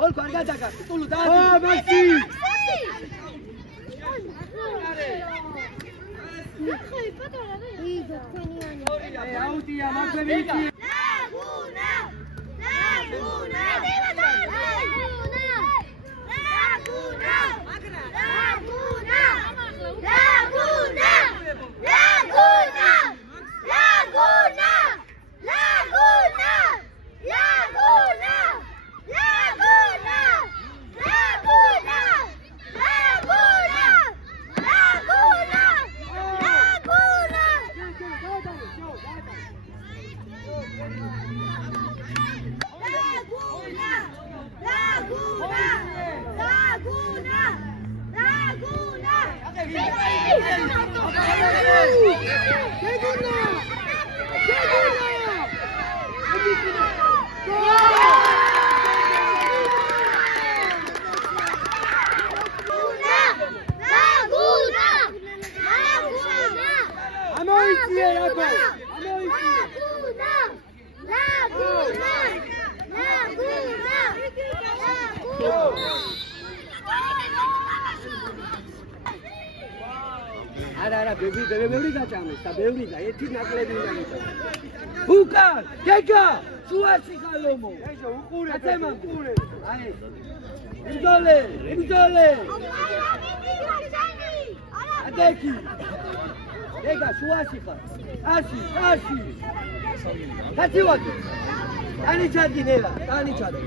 Gol cargata, tu lo dai. Ah, Maxi! Autia, Manzaviti. Laguna! Ara, ბევრი გაჭამეს და ბევრი და ერთი ნაკლები უნდა გიწევს. ბუკა, გეგა, შუაში ხალომო. ეშო, უყურე, უყურე. აი. იმძოლე. ადექი. გეგა, შუაში ხარ. აში. კაცივაკი. ტანი ჩადი ნელა, ტანი ჩადი.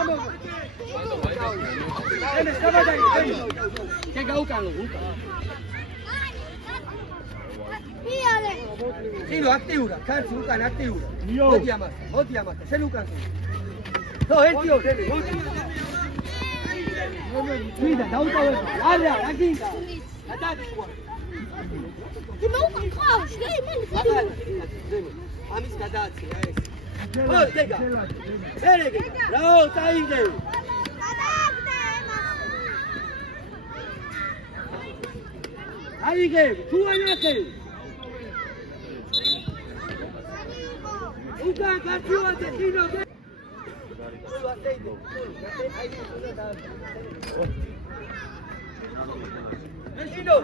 ამო. Enes, caballero, enes. Que gaukano, Sino, actiura, cansi, ukan, actiura. Moti amata, sen ukan. No, etio, Cuida, dauta huevo. Ala, aquí. Atati, Juan. Die mogen raus, nee, Amis kadati, Oh, Digga. Erege. Bravo, Tainde. Aige, tu anake. Uka katiwa tekino. Tekino.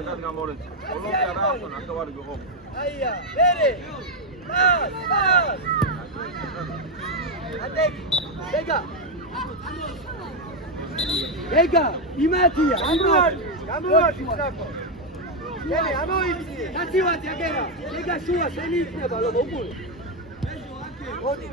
Aiya, bere. Pas. Ega, imatia, გამოარჩი საკო. გელი, ამოიწი. კაცივათი აგერა. ega შუა შენი იქნება, რომ მოყური. მოდი,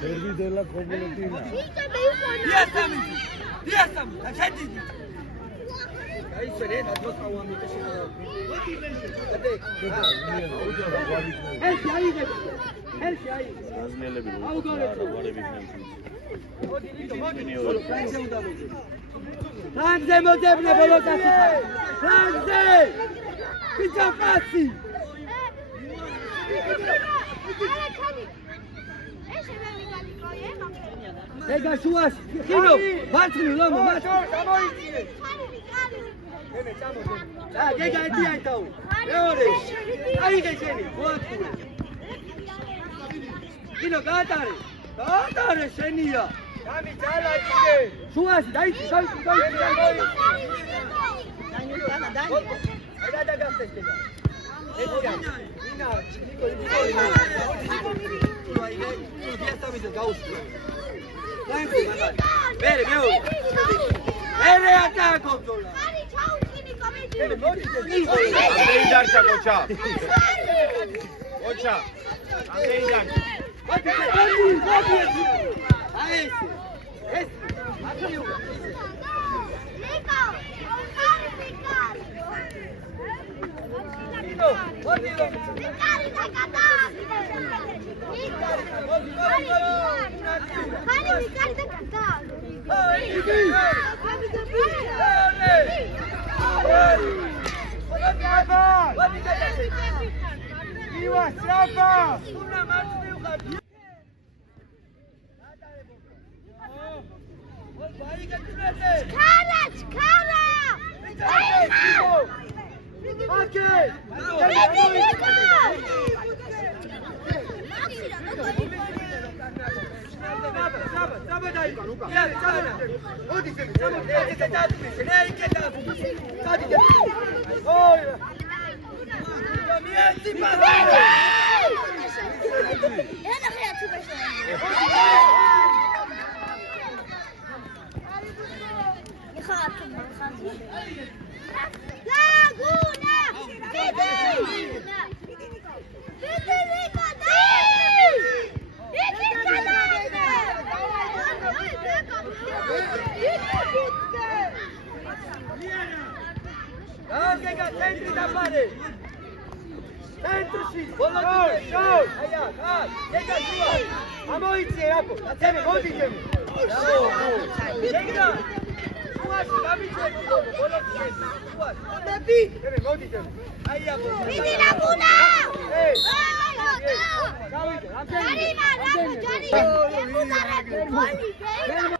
Derby della Comunitina. Ega შუას, ხინო, მართლი ლამო, მართლი. გეგა ერთი აიტაუ. მეორე. აიღე შენი, მოაწყურე. ხინო, გაატარე შენია. გამი ძალა იგე. შუას, დაიცი. გადაგასტესდება. ეცია. ინა, ნიკო, დიასამიზე გაუსწრო. Bere, Bere ataca controla. Andei darça, Cocha. Andei darça. Jari,